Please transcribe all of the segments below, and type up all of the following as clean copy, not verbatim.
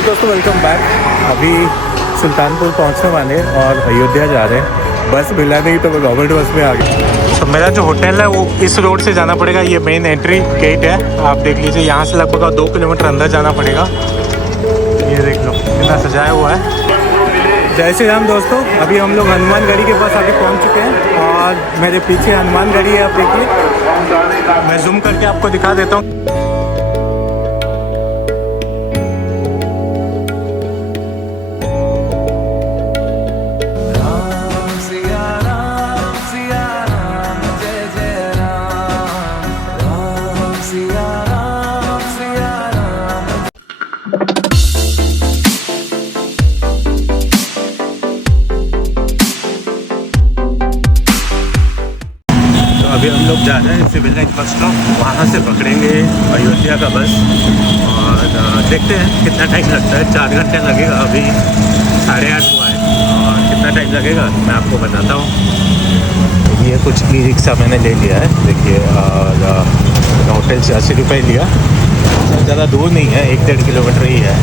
Hello दोस्तों, welcome back. अभी सुल्तानपुर पहुंचने वाले और अयोध्या जा रहे हैं। बस मिला नहीं तो मैं गवर्नमेंट बस में आ गया। तो मेरा जो होटल है वो इस रोड से जाना पड़ेगा। ये मेन एंट्री गेट है, आप देख लीजिए। यहाँ से लगभग 2 किलोमीटर अंदर जाना पड़ेगा। ये देख लो कितना सजाया हुआ है। जय श्री राम दोस्तों। अभी हम लोग हनुमानगढ़ी के पास अभी पहुँच चुके हैं और मेरे पीछे हनुमानगढ़ी है। आप देखिए, मैं जूम करके आपको दिखा देता हूँ। अभी हम लोग जा रहे हैं सिविल लाइन बस स्टॉप, वहाँ से पकड़ेंगे अयोध्या का बस और देखते हैं कितना टाइम लगता है। 4 घंटे लगेगा। अभी 8:30 हुआ है और कितना टाइम लगेगा मैं आपको बताता हूँ। ये कुछ ई रिक्शा मैंने ले लिया है, देखिए। और होटल से 80 रुपये लिया। ज़्यादा दूर नहीं है, 1-1.5 किलोमीटर ही है।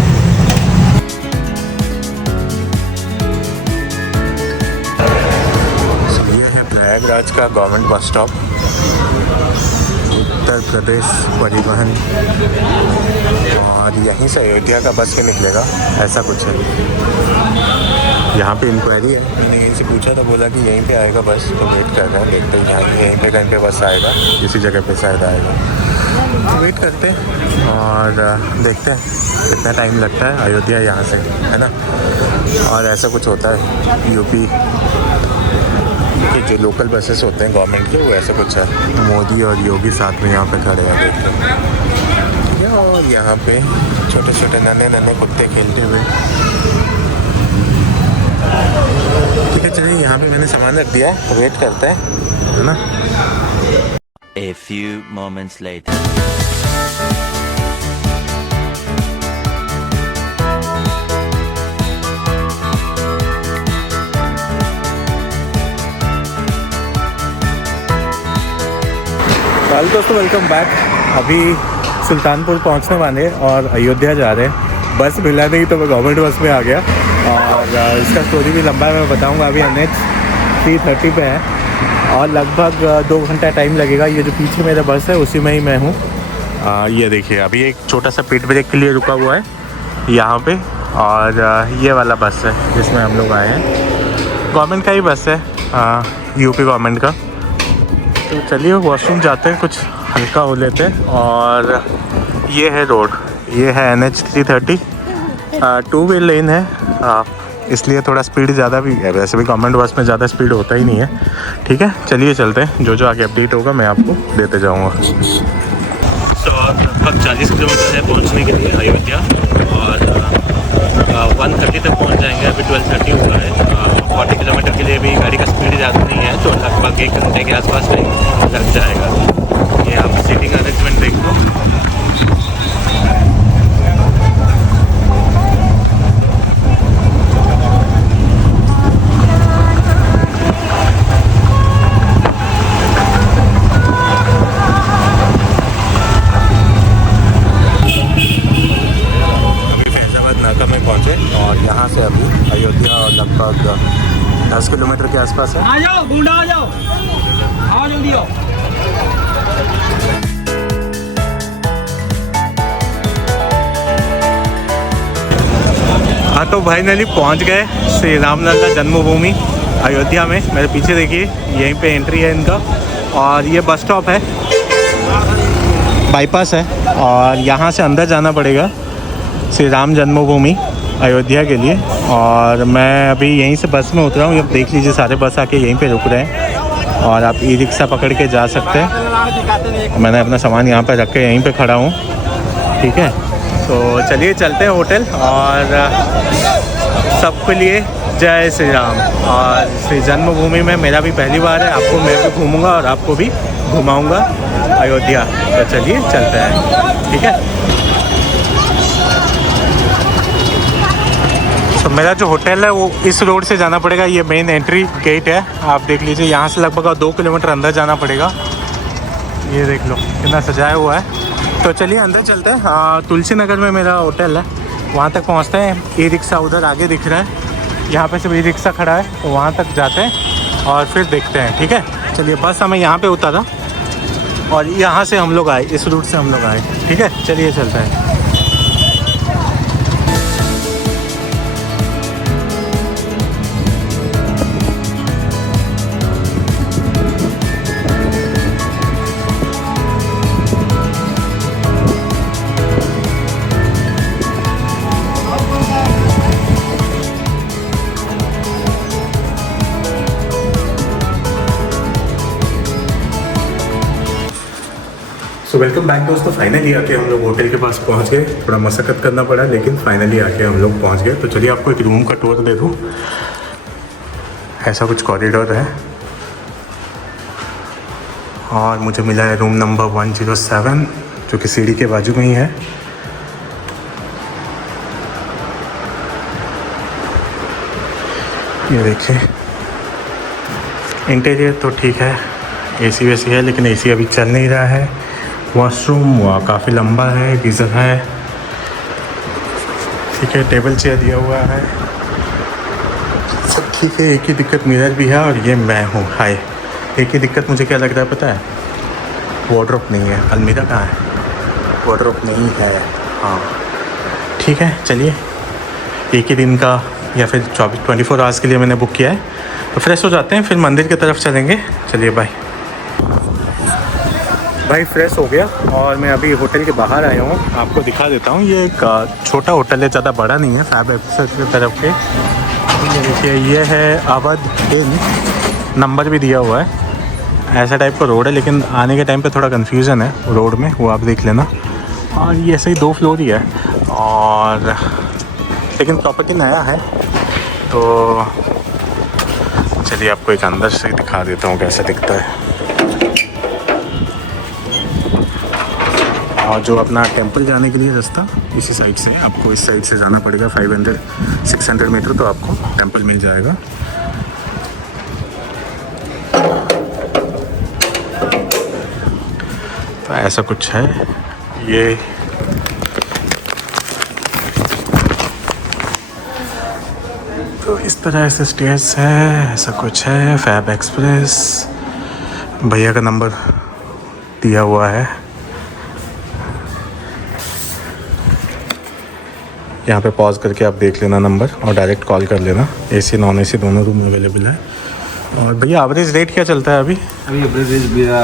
प्रयागराज का government bus stop, Uttar Pradesh परिवहन, और यहीं से अयोध्या का बस भी निकलेगा, ऐसा कुछ है। यहाँ पे इंक्वायरी है, मैंने यहीं से पूछा था, बोला कि यहीं पे आएगा बस, तो वेट कर रहे हैं। देखते हैं यहीं पे कहीं पे बस आएगा, इसी जगह पे शायद आएगा। तो वेट करते हैं और देखते हैं कितना टाइम लगता है अयोध्या यहाँ से, है ना। और ऐसा कुछ होता है यूपी कि जो लोकल बसेस होते हैं गवर्नमेंट के, वो ऐसा कुछ है। मोदी और योगी साथ में यहाँ पे खड़े हैं, देखते हैं। और यहाँ पे छोटे छोटे नन्हे कुत्ते खेलते हुए। ठीक है, चलिए। यहाँ पे मैंने सामान रख दिया है, वेट करते हैं, है ना। A few moments later. Hello दोस्तों, वेलकम बैक। अभी सुल्तानपुर पहुंचने वाले और अयोध्या जा रहे हैं। बस मिला नहीं तो मैं गवर्नमेंट बस में आ गया और इसका स्टोरी भी लंबा है, मैं बताऊंगा। अभी NH 330 पे है और लगभग 2 घंटा टाइम लगेगा। ये जो पीछे मेरा बस है उसी में ही मैं हूँ। ये देखिए, अभी एक छोटा सा पिट ब्रेक के लिए रुका हुआ है यहाँ पे। और ये वाला बस है जिसमें हम लोग आए हैं। गवर्नमेंट का ही बस है, यूपी गवर्नमेंट का। तो चलिए वॉशरूम जाते हैं, कुछ हल्का हो लेते हैं। और ये है रोड, ये है NH 330, 2 वे लेन है, इसलिए थोड़ा स्पीड ज़्यादा भी है। वैसे भी गवर्नमेंट बस में ज़्यादा स्पीड होता ही नहीं है। ठीक है, चलिए चलते हैं। जो आगे अपडेट होगा मैं आपको देते जाऊँगा। तो लगभग 40 किलोमीटर है पहुँचने के लिए अयोध्या, और 1:30 तक पहुँच जाएंगे। अभी 12:30 हुआ है। 40 किलोमीटर के लिए भी गाड़ी का स्पीड ज़्यादा नहीं है, तो लगभग 1 घंटे के आसपास टाइम लग जाएगा। ये आप सीटिंग अरेंजमेंट देख लो। में पहुँचे और यहाँ से अभी अयोध्या और लगभग 10 किलोमीटर के आसपास है। आ जाओ गुंडा, आ जाओ, आओ जल्दी आओ। हाँ, तो फाइनली पहुँच गए श्री रामलला जन्मभूमि अयोध्या में। मेरे पीछे देखिए, यहीं पे एंट्री है इनका। और ये बस स्टॉप है, बाईपास है, और यहाँ से अंदर जाना पड़ेगा श्री राम जन्मभूमि अयोध्या के लिए। और मैं अभी यहीं से बस में उतरा हूँ। अब देख लीजिए, सारे बस आके यहीं पे रुक रहे हैं और आप ई रिक्शा पकड़ के जा सकते हैं। मैंने अपना सामान यहाँ पे रख के यहीं पे खड़ा हूँ। ठीक है, तो चलिए चलते हैं होटल। और सबके लिए जय श्री राम। और श्री जन्मभूमि में मेरा भी पहली बार है, आपको मैं भी घूमूँगा और आपको भी घुमाऊँगा अयोध्या। तो चलिए चलते हैं, ठीक है। तो मेरा जो होटल है वो इस रोड से जाना पड़ेगा। ये मेन एंट्री गेट है, आप देख लीजिए। यहाँ से लगभग 2 किलोमीटर अंदर जाना पड़ेगा। ये देख लो कितना सजाया हुआ है। तो चलिए अंदर चलते हैं। तुलसी नगर में मेरा होटल है, वहाँ तक पहुँचते हैं। ई रिक्शा उधर आगे दिख रहा है, यहाँ पे सिर्फ ई रिक्शा खड़ा है, तो वहाँ तक जाते हैं और फिर देखते हैं। ठीक है, चलिए। बस हमें यहाँ पे उतारा और यहाँ से हम लोग आए, इस रूट से हम लोग आए। ठीक है, चलिए चलते हैं। सो वेलकम बैक दोस्तों। फाइनली आके हम लोग होटल के पास पहुंच गए। थोड़ा मशक्कत करना पड़ा, लेकिन फाइनली आके हम लोग पहुंच गए। तो चलिए आपको एक रूम का टूर दे दूं। ऐसा कुछ कॉरिडोर है और मुझे मिला है रूम नंबर 107, जो कि सीढ़ी के बाजू में ही है। ये देखिए, इंटीरियर तो ठीक है, एसी वेसी है, लेकिन एसी अभी चल नहीं रहा है। वॉशरूम काफ़ी लंबा है, गीज़र है। ठीक है, टेबल चेयर दिया हुआ है, सब ठीक है। एक ही दिक्कत, मिरर भी है और ये मैं हूँ। हाय, एक ही दिक्कत मुझे क्या लग रहा है पता है? वार्डरोब नहीं है। अलमीरा कहाँ है? वार्डरोब नहीं है। हाँ ठीक है, चलिए। एक ही दिन का या फिर 24 आवर्स के लिए मैंने बुक किया है, तो फ्रेश हो जाते हैं, फिर मंदिर की तरफ चलेंगे। चलिए बाय। भाई फ्रेश हो गया और मैं अभी होटल के बाहर आया हूँ, आपको दिखा देता हूँ। ये एक छोटा होटल है, ज़्यादा बड़ा नहीं है, फैब एक्सप्रेस की तरफ के। ये देखिए, ये है अवध इन, नंबर भी दिया हुआ है। ऐसा टाइप का रोड है, लेकिन आने के टाइम पे थोड़ा कन्फ्यूज़न है रोड में, वो आप देख लेना। और ये ऐसे ही 2 फ्लोर ही है, और लेकिन प्रॉपर्टी नया है। तो चलिए आपको एक अंदर से दिखा देता हूँ कैसा दिखता है। और जो अपना टेंपल जाने के लिए रास्ता इसी साइड से है, आपको इस साइड से जाना पड़ेगा 500-600 मीटर, तो आपको टेंपल मिल जाएगा। तो ऐसा कुछ है ये। तो इस तरह से स्टेयर्स है, ऐसा कुछ है। फैब एक्सप्रेस, भैया का नंबर दिया हुआ है। यहाँ पे पॉज करके आप देख लेना नंबर और डायरेक्ट कॉल कर लेना। एसी नॉन एसी दोनों रूम अवेलेबल है। और भैया एवरेज रेट क्या चलता है अभी? अभी एवरेज रेट भैया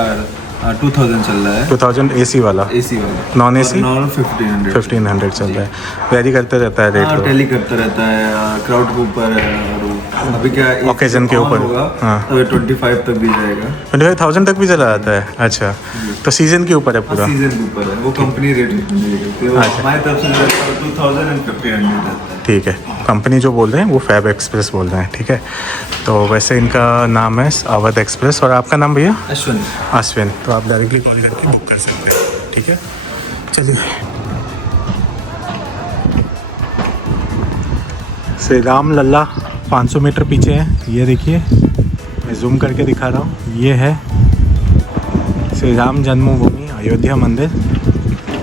2000 चल रहा है। 2000 एसी वाला? एसी वाला। Non AC? नॉन 1500 चल रहा है। वेरी करते रहता है रेट? हाँ, टैली करता रहता है, क्राउड के ऊपर है। और अभी क्या ओकेजन के ऊपर होगा, हाँ, तो 25 तक भी जाएगा। 25,000 तक भी चला जाता है? अच्छा, तो सीजन के ऊपर है पूरा? सीजन के ऊपर है, वो कंपनी रेट करती है। हमारी तरफ से 2000 and 1500 ठीक है, कंपनी जो बोल रहे हैं वो फैब एक्सप्रेस बोल रहे हैं। ठीक है, तो वैसे इनका नाम है अवध एक्सप्रेस। और आपका नाम भैया? अश्विन। तो आप डायरेक्टली कॉल करके बुक कर सकते हैं। ठीक है, चलिए। श्री राम लल्ला 500 मीटर पीछे है, ये देखिए, मैं जूम करके दिखा रहा हूँ। ये है श्री राम जन्मभूमि अयोध्या मंदिर।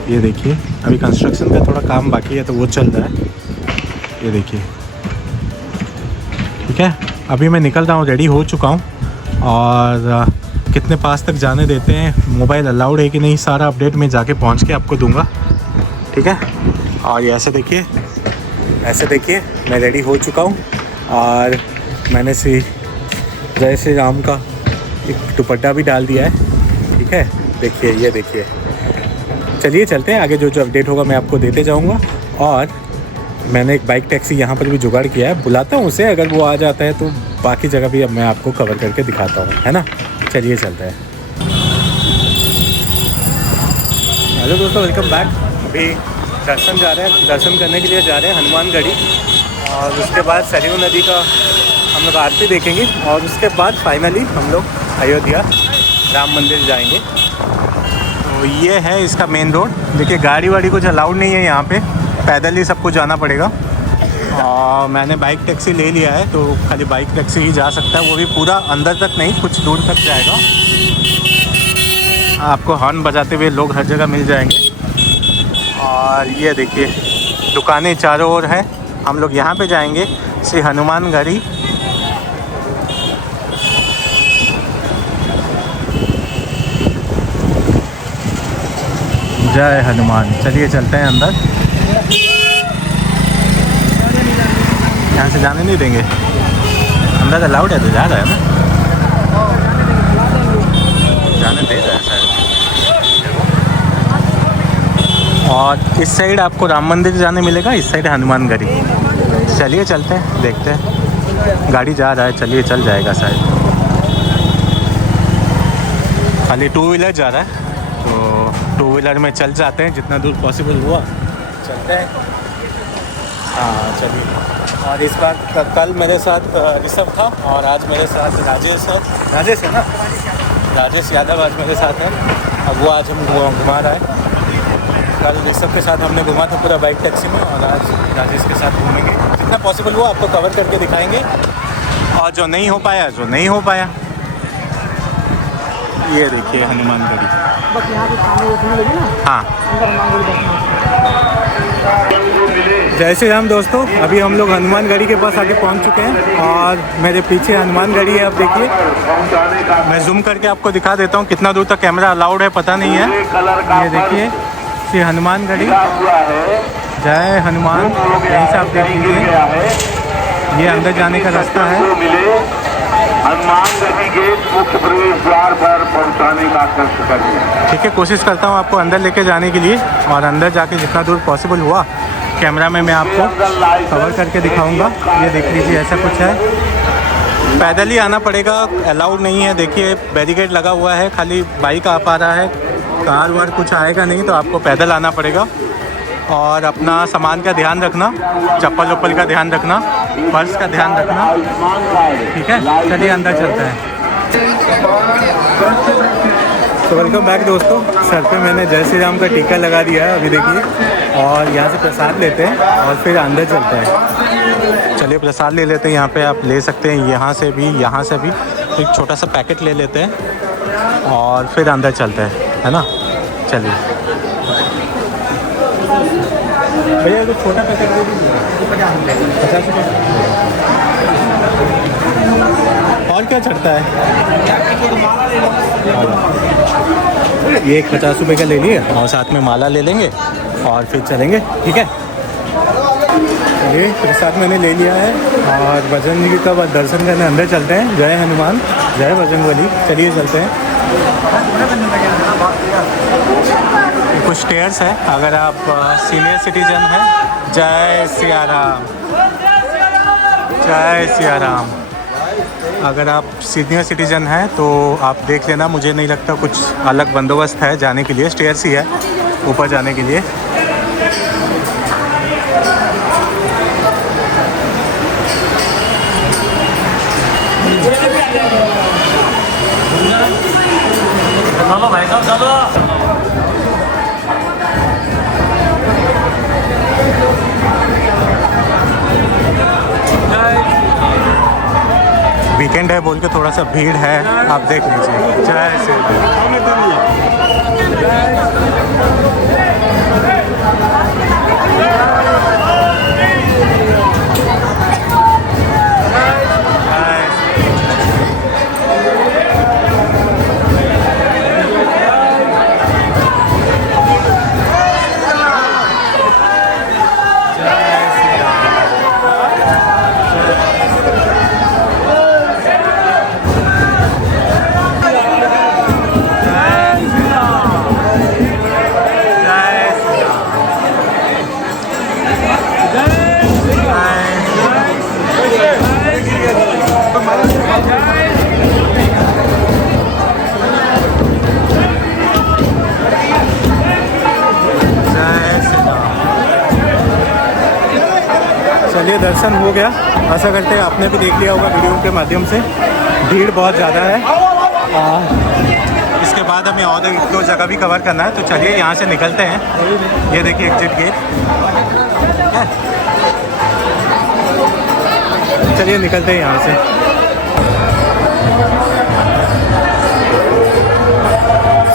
ये देखिए, अभी कंस्ट्रक्शन का थोड़ा काम बाकी है, तो वो चल रहा है। ये देखिए, ठीक है। अभी मैं निकल रहा हूँ, रेडी हो चुका हूँ। और कितने पास तक जाने देते हैं, मोबाइल अलाउड है कि नहीं, सारा अपडेट मैं जाके पहुँच के आपको दूंगा। ठीक है। और ये ऐसे देखिए, मैं रेडी हो चुका हूँ और मैंने जय श्री राम का एक दुपट्टा भी डाल दिया है। ठीक है, देखिए, ये देखिए। चलिए चलते हैं आगे, जो अपडेट होगा मैं आपको देते जाऊँगा। और मैंने एक बाइक टैक्सी यहाँ पर भी जुगाड़ किया है, बुलाता हूँ उसे, अगर वो आ जाता है तो बाकी जगह भी अब मैं आपको कवर करके दिखाता हूँ, है ना। चलिए चलते हैं। हेलो दोस्तों, वेलकम बैक। अभी दर्शन करने के लिए जा रहे हैं हनुमानगढ़ी, और उसके बाद सरयू नदी का हम लोग आरती देखेंगे, और उसके बाद फाइनली हम लोग अयोध्या राम मंदिर जाएंगे। तो ये है इसका मेन रोड। देखिए, गाड़ी वाड़ी कुछ अलाउड नहीं है यहाँ पे, पैदल ही सबको जाना पड़ेगा। और मैंने बाइक टैक्सी ले लिया है, तो खाली बाइक टैक्सी ही जा सकता है, वो भी पूरा अंदर तक नहीं, कुछ दूर तक जाएगा। आपको हॉर्न बजाते हुए लोग हर जगह मिल जाएंगे। और ये देखिए, दुकानें चारों ओर है। हम लोग यहाँ पे जाएंगे, श्री हनुमान गढ़ी। जय हनुमान। चलिए चलते हैं अंदर। यहाँ से जाने नहीं देंगे, अंदर अलाउड है तो जा रहा है ना, जाने दे रहा है शायद। और इस साइड आपको राम मंदिर जाने मिलेगा, इस साइड हनुमान गढ़ी। चलिए चलते हैं, देखते हैं। गाड़ी जा रहा है, चलिए चल जाएगा शायद। खाली 2 व्हीलर जा रहा है तो 2 व्हीलर में चल जाते हैं, जितना दूर पॉसिबल हुआ चलते हैं। हाँ चलिए। और इस बार कल मेरे साथ ऋषभ था और आज मेरे साथ राजेश है। राजेश है ना, राजेश यादव आज मेरे साथ है। अब वो आज हम घुमा रहा है। कल ऋषभ के साथ हमने घुमा था पूरा बाइक टैक्सी में, और आज राजेश के साथ घूमेंगे। जितना पॉसिबल हुआ आपको कवर करके दिखाएंगे, और जो नहीं हो पाया ये देखिए हनुमान गढ़ी। बस यहाँ पे सामने लगी ना। हाँ, अंदर मांगोल जय श्री राम दोस्तों। अभी हम लोग हनुमान गढ़ी के पास आके पहुंच चुके हैं, और मेरे पीछे हनुमान गढ़ी है। आप देखिए, मैं जूम करके आपको दिखा देता हूँ। कितना दूर तक कैमरा अलाउड है पता नहीं है। ये देखिए श्री हनुमान गढ़ी। जय हनुमान। यहीं से आप देख लीजिए, ये अंदर जाने का रास्ता है। हनुमानगढ़ी गेट मुख्य प्रवेश द्वार पर पहुंचाने का कष्ट करिए। ठीक है, कोशिश करता हूँ आपको अंदर लेके जाने के लिए, और अंदर जाके जितना दूर पॉसिबल हुआ कैमरा में मैं आपको कवर करके दिखाऊंगा। ये देख लीजिए, ऐसा कुछ है। पैदल ही आना पड़ेगा, अलाउड नहीं है। देखिए बैरिकेड लगा हुआ है, खाली बाइक आ पा रहा है, कार वार कुछ आएगा नहीं, तो आपको पैदल आना पड़ेगा। और अपना सामान का ध्यान रखना, चप्पल वप्पल का ध्यान रखना, पर्स का ध्यान रखना। ठीक है, चलिए अंदर चलते हैं। तो वेलकम बैक दोस्तों। सर पे मैंने जय श्री राम का टीका लगा दिया है, अभी देखिए। और यहाँ से प्रसाद लेते हैं और फिर अंदर चलते हैं। चलिए प्रसाद ले लेते हैं। यहाँ पे आप ले सकते हैं, यहाँ से भी एक छोटा सा पैकेट ले लेते हैं और फिर अंदर चलते हैं, है ना। चलिए भैया, तो छोटा पैकेट दे दीजिए, 50 रुपये। और क्या चढ़ता है? ये एक 50 रुपये का ले लिए, और साथ में माला ले लेंगे और फिर चलेंगे। ठीक है, ये प्रसाद मैंने ले लिया है, और बजरंग जी का दर्शन करने अंदर चलते हैं। जय हनुमान, जय बजरंगबली। चलिए चलते हैं। कुछ स्टेयर्स है, अगर आप सीनियर सिटीजन हैं। जय सिया राम, जय सिया राम। अगर आप सीनियर सिटीजन हैं तो आप देख लेना, मुझे नहीं लगता कुछ अलग बंदोबस्त है जाने के लिए। स्टेयर्स ही है ऊपर जाने के लिए। चलो भाई साहब चलो। वीकेंड है बोल के थोड़ा सा भीड़ है, आप देख लीजिए। जय श्री चलिए दर्शन हो गया। आशा करते हैं आपने भी देख लिया होगा वीडियो के माध्यम से। भीड़ बहुत ज़्यादा है। इसके बाद हमें और एक दो जगह भी कवर करना है, तो चलिए यहाँ से निकलते हैं। ये देखिए एग्जिट गेट, चलिए निकलते हैं यहाँ से।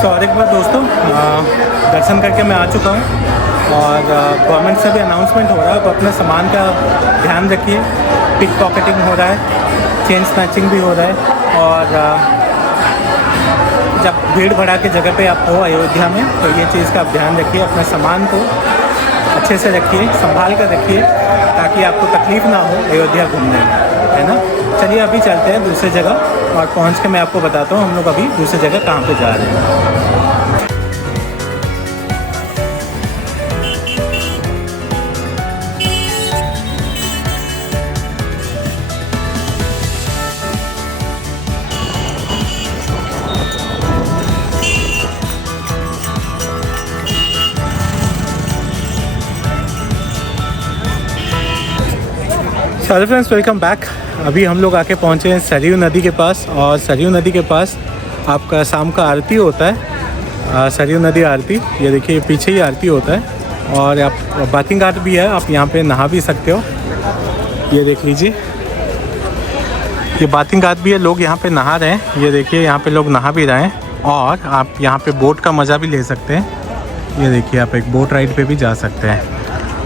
और एक बार दोस्तों, दर्शन करके मैं आ चुका हूँ। और गवर्नमेंट से भी अनाउंसमेंट हो रहा है, तो अपने सामान का ध्यान रखिए। पिक पॉकेटिंग हो रहा है, चेन स्नैचिंग भी हो रहा है, और जब भीड़ भड़ा के जगह पे आप हो अयोध्या में, तो ये चीज़ का आप ध्यान रखिए। अपने सामान को अच्छे से रखिए, संभाल कर रखिए, ताकि आपको तकलीफ़ ना हो अयोध्या घूमने में, है ना। चलिए अभी चलते हैं दूसरी जगह, और पहुंच के मैं आपको बताता हूँ हम लोग अभी दूसरी जगह कहाँ पे जा रहे हैं। Hello friends, welcome back. अभी हम लोग आके पहुँचे हैं सरयू नदी के पास, और सरयू नदी के पास आपका शाम का आरती होता है, सरयू नदी आरती। ये देखिए पीछे ही आरती होता है, और आप बाथिंग घाट भी है, आप यहाँ पे नहा भी सकते हो। ये देख लीजिए, ये बाथिंग घाट भी है, लोग यहाँ पे नहा रहे हैं। ये देखिए यहाँ पे लोग नहा भी रहे हैं, और आप यहाँ पे बोट का मज़ा भी ले सकते हैं। ये देखिए आप एक बोट राइड पे भी जा सकते हैं।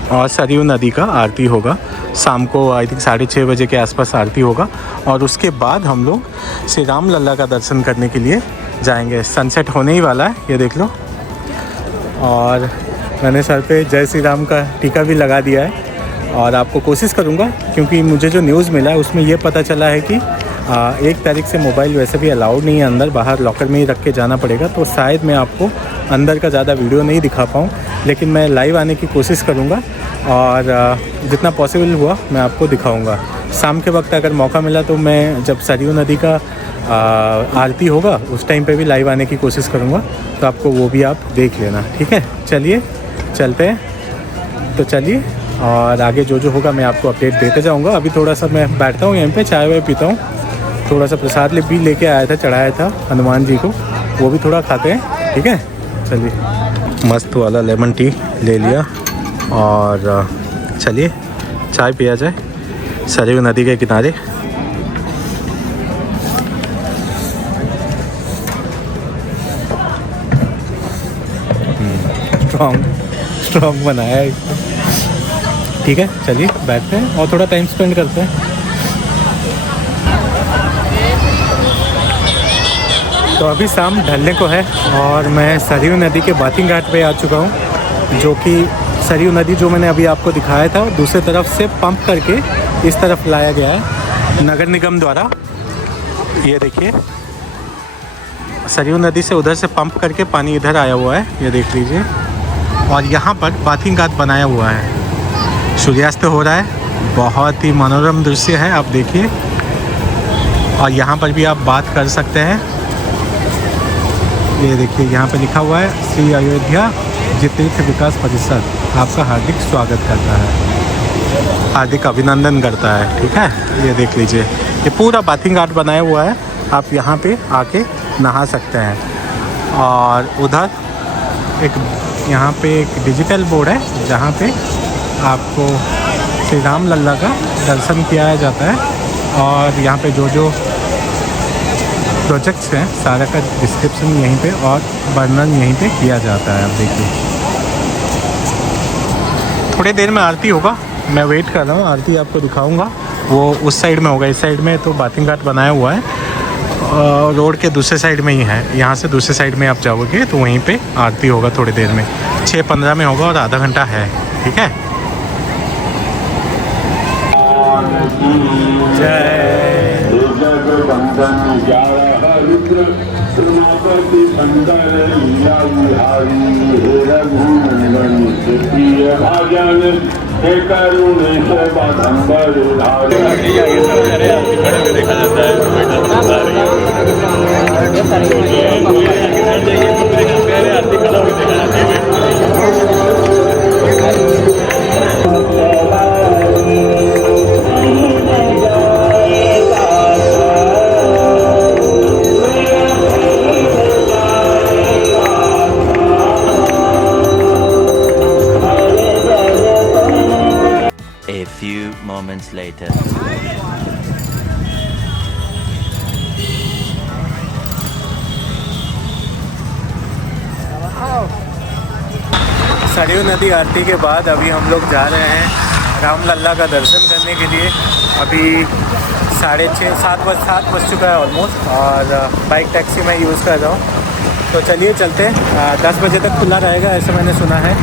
और सरयू नदी का आरती होगा शाम को, आई थिंक 6:30 बजे के आसपास आरती होगा, और उसके बाद हम लोग श्री राम लल्ला का दर्शन करने के लिए जाएंगे। सनसेट होने ही वाला है, ये देख लो। और मैंने सर पे जय श्री राम का टीका भी लगा दिया है, और आपको कोशिश करूँगा, क्योंकि मुझे जो न्यूज़ मिला है उसमें ये पता चला है कि 1 तारीख से मोबाइल वैसे भी अलाउड नहीं है अंदर, बाहर लॉकर में ही रख के जाना पड़ेगा। तो शायद मैं आपको अंदर का ज़्यादा वीडियो नहीं दिखा पाऊँ, लेकिन मैं लाइव आने की कोशिश करूँगा, और जितना पॉसिबल हुआ मैं आपको दिखाऊंगा। शाम के वक्त अगर मौका मिला तो मैं, जब सरयू नदी का आरती होगा उस टाइम पे भी लाइव आने की कोशिश करूँगा, तो आपको वो भी आप देख लेना, ठीक है। चलिए चलते हैं, तो चलिए, और आगे जो जो होगा मैं आपको अपडेट देते जाऊँगा। अभी थोड़ा सा मैं बैठता हूँ यहाँ पे, चाय वाय पीता हूँ, थोड़ा सा प्रसाद भी लेके आया था, चढ़ाया था हनुमान जी को, वो भी थोड़ा खाते हैं, ठीक है। चलिए, मस्त वाला लेमन टी ले लिया, और चलिए चाय पिया जाए सरयू नदी के किनारे। स्ट्रॉन्ग बनाया है, ठीक है। चलिए बैठते हैं और थोड़ा टाइम स्पेंड करते हैं। तो अभी शाम ढलने को है, और मैं सरयू नदी के बाथिंग घाट पे आ चुका हूँ, जो कि सरयू नदी जो मैंने अभी आपको दिखाया था दूसरी तरफ से पंप करके इस तरफ लाया गया है नगर निगम द्वारा। ये देखिए, सरयू नदी से उधर से पंप करके पानी इधर आया हुआ है, ये देख लीजिए। और यहाँ पर बाथिंग घाट बनाया हुआ है, सूर्यास्त हो रहा है, बहुत ही मनोरम दृश्य है, आप देखिए। और यहाँ पर भी आप बात कर सकते हैं। ये देखिए यहाँ पे लिखा हुआ है, श्री अयोध्या जी तीर्थ विकास परिषद आपका हार्दिक स्वागत करता है, हार्दिक अभिनंदन करता है, ठीक है। ये देख लीजिए, ये पूरा बाथिंग घाट बनाया हुआ है, आप यहाँ पे आके नहा सकते हैं। और उधर यहाँ पे एक डिजिटल बोर्ड है, जहाँ पे आपको श्री राम लल्ला का दर्शन किया जाता है। और यहाँ पे जो प्रोजेक्ट्स हैं सारा का डिस्क्रिप्शन यहीं पे और वर्णन यहीं पे किया जाता है, आप देखिए। थोड़ी देर में आरती होगा, मैं वेट कर रहा हूँ, आरती आपको दिखाऊंगा। वो उस साइड में होगा, इस साइड में तो बाथिंग घाट बनाया हुआ है, रोड के दूसरे साइड में ही है। यहाँ से दूसरे साइड में आप जाओगे तो वहीं पे आरती होगा थोड़ी देर में, 6:15 में होगा, और आधा घंटा है, ठीक है। A few moments later. Saryu नदी आरती के बाद अभी हम लोग जा रहे हैं रामलल्ला का दर्शन करने के लिए। अभी 7 बज चुका है ऑलमोस्ट, और बाइक टैक्सी मैं यूज़ कर रहा हूँ। तो चलिए चलते हैं। 10 बजे तक खुला रहेगा ऐसा मैंने सुना है,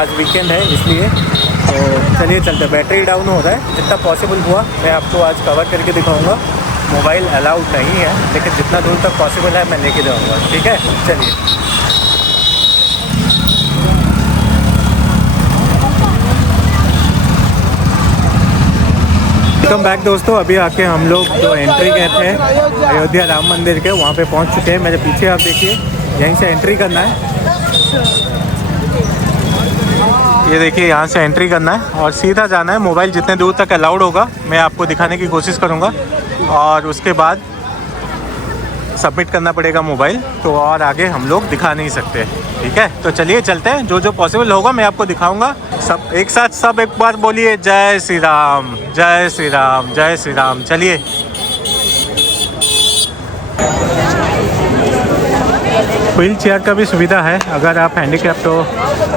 आज वीकेंड है इसलिए। तो चलिए चलते हैं। बैटरी डाउन हो रहा है, जितना पॉसिबल हुआ मैं आपको आज कवर करके दिखाऊंगा। मोबाइल अलाउड नहीं है, लेकिन जितना दूर तक पॉसिबल है मैं लेके जाऊंगा, ठीक है। चलिए वेलकम बैक दोस्तों। अभी आके हम लोग जो एंट्री गए थे अयोध्या राम मंदिर के, वहाँ पे पहुँच चुके हैं। मेरे पीछे आप देखिए, यहीं से एंट्री करना है। ये देखिए, यहाँ से एंट्री करना है और सीधा जाना है। मोबाइल जितने दूर तक अलाउड होगा मैं आपको दिखाने की कोशिश करूँगा, और उसके बाद सबमिट करना पड़ेगा मोबाइल, तो और आगे हम लोग दिखा नहीं सकते, ठीक है। तो चलिए चलते हैं, जो जो पॉसिबल होगा मैं आपको दिखाऊंगा। सब एक साथ, सब एक बार बोलिए, जय श्री राम, जय श्री राम, जय श्री राम। चलिए व्हील चेयर का भी सुविधा है, अगर आप हैंडीकैप्ड हो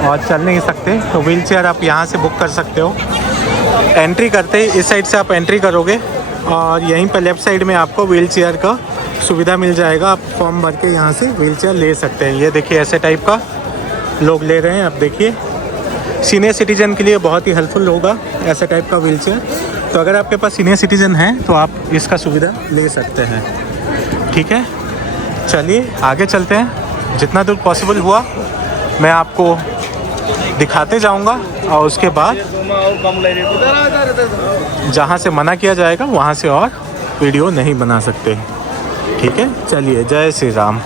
और चल नहीं सकते तो व्हील चेयर आप यहाँ से बुक कर सकते हो। एंट्री करते ही इस साइड से आप एंट्री करोगे और यहीं पर लेफ़्ट साइड में आपको व्हील चेयर का सुविधा मिल जाएगा। आप फॉर्म भर के यहाँ से व्हील चेयर ले सकते हैं। ये देखिए, ऐसे टाइप का लोग ले रहे हैं। आप देखिए, सीनियर सिटीजन के लिए बहुत ही हेल्पफुल होगा ऐसा टाइप का व्हील चेयर। तो अगर आपके पास सीनियर सिटीजन है तो आप इसका सुविधा ले सकते हैं, ठीक है। चलिए आगे चलते हैं। जितना दूर पॉसिबल हुआ मैं आपको दिखाते जाऊंगा, और उसके बाद जहां से मना किया जाएगा वहां से और वीडियो नहीं बना सकते, ठीक है। चलिए, जय श्री राम।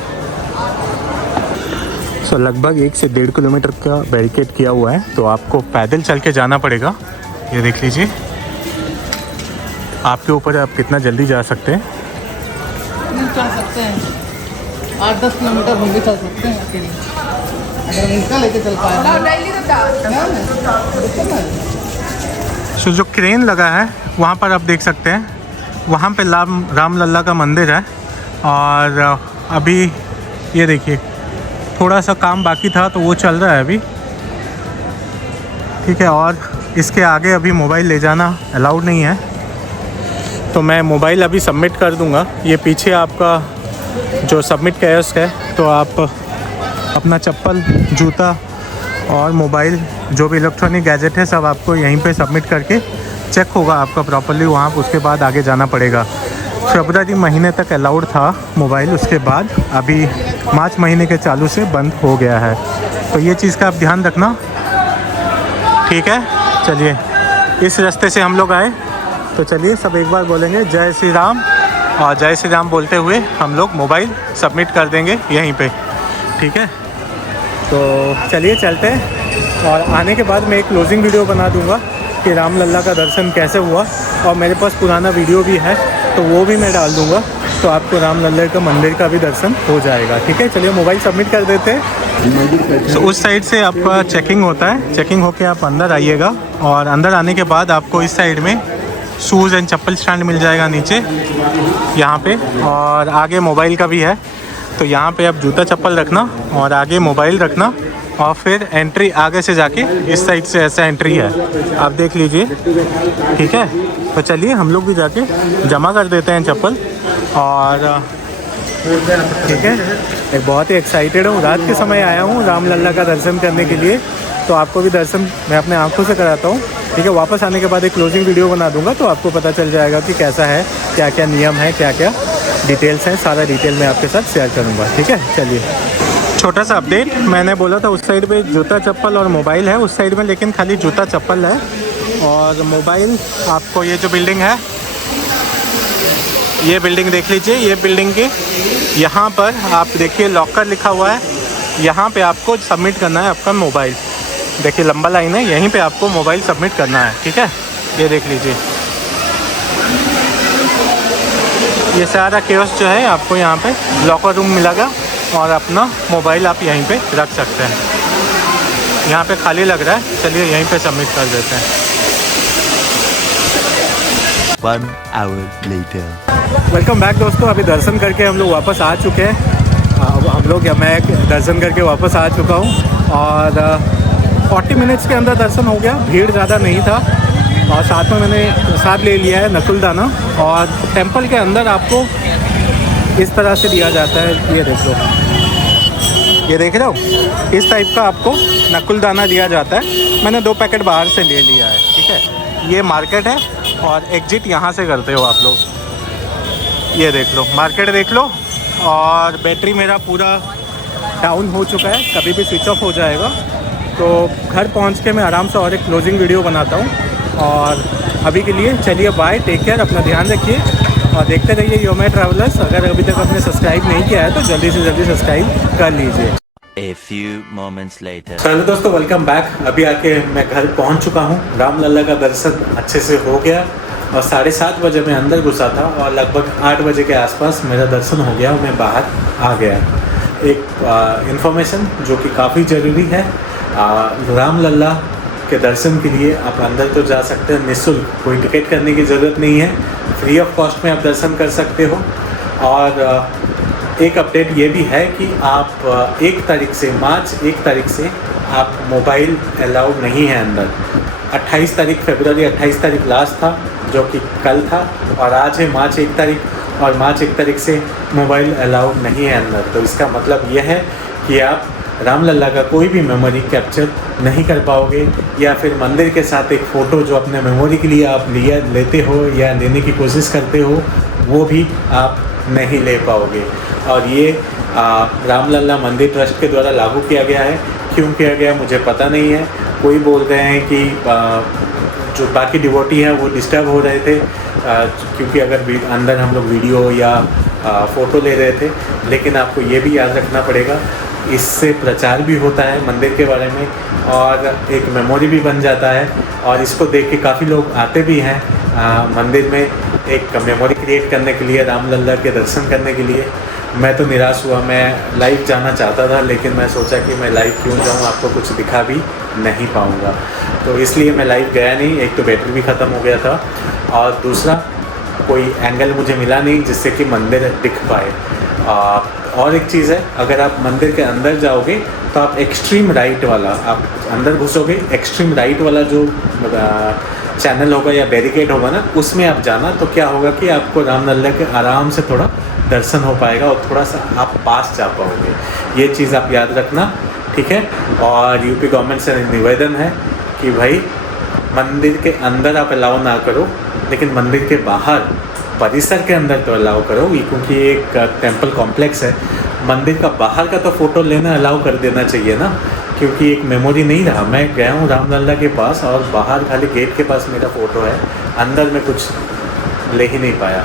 लगभग 1 से 1.5 किलोमीटर का बैरिकेड किया हुआ है, तो आपको पैदल चल के जाना पड़ेगा। ये देख लीजिए, आपके ऊपर आप कितना जल्दी जा सकते हैं। चल सकते हैं 8-10 किलोमीटर हम भी चल सकते हैं अकेले, अगर उनका लेके चल पाए। सो जो क्रेन लगा है वहाँ पर आप देख सकते हैं, वहाँ पे रामलल्ला का मंदिर है। और अभी ये देखिए, थोड़ा सा काम बाकी था तो वो चल रहा है अभी, ठीक है। और इसके आगे अभी मोबाइल ले जाना अलाउड नहीं है, तो मैं मोबाइल अभी सबमिट कर दूंगा। ये पीछे आपका जो सबमिट कियोस्क है, तो आप अपना चप्पल, जूता और मोबाइल, जो भी इलेक्ट्रॉनिक गैजेट है, सब आपको यहीं पे सबमिट करके चेक होगा आपका प्रॉपर्ली वहाँ। उसके बाद आगे जाना पड़ेगा। फरवरी महीने तक अलाउड था मोबाइल, उसके बाद अभी मार्च महीने के चालू से बंद हो गया है। तो ये चीज़ का आप ध्यान रखना, ठीक है। चलिए, इस रास्ते से हम लोग आए, तो चलिए सब एक बार बोलेंगे जय श्री राम, और जय श्री राम बोलते हुए हम लोग मोबाइल सबमिट कर देंगे यहीं पे, ठीक है। तो चलिए चलते हैं, और आने के बाद मैं एक क्लोजिंग वीडियो बना दूंगा कि रामलल्ला का दर्शन कैसे हुआ, और मेरे पास पुराना वीडियो भी है तो वो भी मैं डाल दूंगा, तो आपको रामलल्ला का मंदिर का भी दर्शन हो जाएगा, ठीक है। चलिए मोबाइल सबमिट कर देते हैं। तो उस साइड से आपका चेकिंग होता है, चेकिंग होके आप अंदर आइएगा, और अंदर आने के बाद आपको इस साइड में शूज़ एंड चप्पल स्टैंड मिल जाएगा नीचे यहाँ पे, और आगे मोबाइल का भी है। तो यहाँ पे आप जूता चप्पल रखना और आगे मोबाइल रखना, और फिर एंट्री आगे से जाके इस साइड से ऐसा एंट्री है, आप देख लीजिए, ठीक है। तो चलिए हम लोग भी जाके जमा कर देते हैं चप्पल, और ठीक है। एक बहुत ही एक्साइटेड हूँ, रात के समय आया हूँ रामलल्ला का दर्शन करने के लिए, तो आपको भी दर्शन मैं अपने आंखों से कराता हूँ, ठीक है। वापस आने के बाद एक क्लोजिंग वीडियो बना दूंगा, तो आपको पता चल जाएगा कि कैसा है, क्या क्या नियम है, क्या क्या डिटेल्स हैं, सारा डिटेल मैं आपके साथ शेयर करूँगा, ठीक है। चलिए, छोटा सा अपडेट, मैंने बोला था उस साइड पे जूता चप्पल और मोबाइल है, उस साइड में लेकिन खाली जूता चप्पल है, और मोबाइल आपको ये जो बिल्डिंग है, ये बिल्डिंग देख लीजिए, ये बिल्डिंग के यहाँ पर आप देखिए लॉकर लिखा हुआ है, यहाँ पे आपको सबमिट करना है आपका मोबाइल। देखिए लंबा लाइन है, यहीं पे आपको मोबाइल सबमिट करना है, ठीक है। ये देख लीजिए, ये सारा कियोस्क जो है आपको यहाँ पे लॉकर रूम मिलेगा, और अपना मोबाइल आप यहीं पे रख सकते हैं। यहाँ पे खाली लग रहा है, चलिए यहीं पे सबमिट कर देते हैं। 1 hour later. वेलकम बैक दोस्तों, अभी दर्शन करके हम लोग वापस आ चुके हैं। मैं दर्शन करके वापस आ चुका हूँ, और 40 मिनट्स के अंदर दर्शन हो गया, भीड़ ज़्यादा नहीं था। और साथ में मैंने प्रसाद ले लिया है नकुलदाना, और टेंपल के अंदर आपको इस तरह से दिया जाता है, ये देख लो, ये देख रहे हो, इस टाइप का आपको नकुलदाना दिया जाता है। मैंने 2 पैकेट बाहर से ले लिया है, ठीक है। ये मार्केट है और एग्जिट यहाँ से करते हो आप लोग, ये देख लो, मार्केट देख लो। और बैटरी मेरा पूरा डाउन हो चुका है, कभी भी स्विच ऑफ हो जाएगा। तो घर पहुँच के मैं आराम से और एक क्लोजिंग वीडियो बनाता हूँ। और अभी के लिए चलिए बाय, टेक केयर, अपना ध्यान रखिए और देखते रहिए योमे ट्रैवलर्स। अगर अभी तक आपने सब्सक्राइब नहीं किया है तो जल्दी से जल्दी सब्सक्राइब कर लीजिए। A few moments later. चलो दोस्तों, वेलकम बैक। अभी आके मैं घर पहुंच चुका हूं। रामलला का दर्शन अच्छे से हो गया और 7:30 बजे मैं अंदर घुसा था और लगभग 8 बजे के आसपास मेरा दर्शन हो गया और मैं बाहर आ गया। एक इन्फॉर्मेशन जो कि काफ़ी ज़रूरी है, रामलला के दर्शन के लिए आप अंदर तो जा सकते हैं निःशुल्क, कोई टिकट करने की ज़रूरत नहीं है, फ्री ऑफ कॉस्ट में आप दर्शन कर सकते हो। और एक अपडेट ये भी है कि आप 1 तारीख से, मार्च 1 तारीख से आप मोबाइल अलाउड नहीं है अंदर। 28 तारीख फरवरी 28 तारीख लास्ट था, जो कि कल था, और आज है मार्च 1 तारीख, और मार्च 1 तारीख से मोबाइल अलाउड नहीं है अंदर। तो इसका मतलब यह है कि आप रामलला का कोई भी मेमोरी कैप्चर नहीं कर पाओगे, या फिर मंदिर के साथ एक फ़ोटो जो अपने मेमोरी के लिए आप लेते हो या लेने की कोशिश करते हो, वो भी आप नहीं ले पाओगे। और ये रामलला मंदिर ट्रस्ट के द्वारा लागू किया गया है। क्यों किया गया मुझे पता नहीं है। कोई बोल रहे हैं कि जो बाकी डिवोटी हैं वो डिस्टर्ब हो रहे थे, क्योंकि अगर अंदर हम लोग वीडियो या फ़ोटो ले रहे थे। लेकिन आपको ये भी याद रखना पड़ेगा, इससे प्रचार भी होता है मंदिर के बारे में और एक मेमोरी भी बन जाता है। और इसको देख के काफ़ी लोग आते भी हैं मंदिर में एक मेमोरी क्रिएट करने के लिए, रामलला के दर्शन करने के लिए। मैं तो निराश हुआ, मैं लाइव जाना चाहता था, लेकिन मैं सोचा कि मैं लाइव क्यों जाऊं, आपको कुछ दिखा भी नहीं पाऊंगा। तो इसलिए मैं लाइव गया नहीं। एक तो बैटरी भी ख़त्म हो गया था और दूसरा कोई एंगल मुझे मिला नहीं जिससे कि मंदिर दिख पाए। और एक चीज़ है, अगर आप मंदिर के अंदर जाओगे तो आप एक्सट्रीम राइट वाला, आप अंदर घुसोगे, एक्सट्रीम राइट वाला जो चैनल होगा या बैरिकेड होगा ना, उसमें आप जाना। तो क्या होगा कि आपको रामलला के आराम से थोड़ा दर्शन हो पाएगा और थोड़ा सा आप पास जा पाओगे। ये चीज़ आप याद रखना, ठीक है। और यूपी गवर्नमेंट से निवेदन है कि भाई मंदिर के अंदर आप अलाउ ना करो, लेकिन मंदिर के बाहर परिसर के अंदर तो अलाउ करो, क्योंकि एक टेंपल कॉम्प्लेक्स है। मंदिर का बाहर का तो फ़ोटो लेना अलाउ कर देना चाहिए ना, क्योंकि एक मेमोरी नहीं रहा। मैं गया हूँ रामलला के पास और बाहर खाली गेट के पास मेरा फ़ोटो है, अंदर में कुछ ले ही नहीं पाया,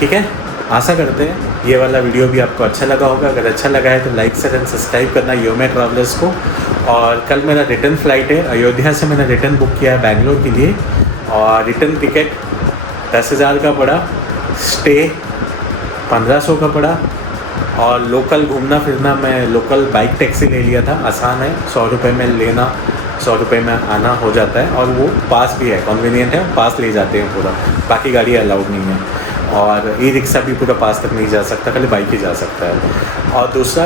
ठीक है। आशा करते हैं ये वाला वीडियो भी आपको अच्छा लगा होगा। अगर अच्छा लगा है तो लाइक शेयर एंड सब्सक्राइब करना योमे ट्रैवलर्स को। और कल मेरा रिटर्न फ़्लाइट है, अयोध्या से मैंने रिटर्न बुक किया है बेंगलोर के लिए, और रिटर्न टिकट 10,000 का पड़ा, स्टे 1500 का पड़ा, और लोकल घूमना फिरना मैं लोकल बाइक टैक्सी ले लिया था, आसान है, 100 रुपये में लेना, 100 रुपये में आना हो जाता है। और वो पास भी है, कन्वीनियंट है, पास ले जाते हैं पूरा, बाकी गाड़ी अलाउड नहीं है। और ई रिक्शा भी पूरा पास तक नहीं जा सकता, खाली बाइक ही जा सकता है। और दूसरा,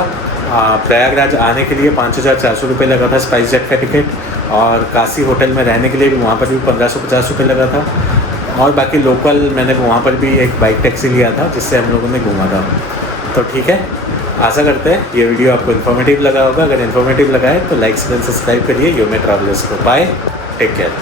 प्रयागराज आने के लिए 5,400 रुपये लगा था स्पाइस जेट का टिकट, और काशी होटल में रहने के लिए भी वहाँ पर भी 1550 रुपये लगा था। और बाकी लोकल मैंने वहाँ पर भी एक बाइक टैक्सी लिया था जिससे हम लोगों ने घूमा था। तो ठीक है, आशा करते हैं ये वीडियो आपको इन्फॉर्मेटिव लगा होगा। अगर इन्फॉर्मेटिव लगा है तो लाइक शेयर सब्सक्राइब करिए योमे ट्रैवलर्स को। Bye, take care.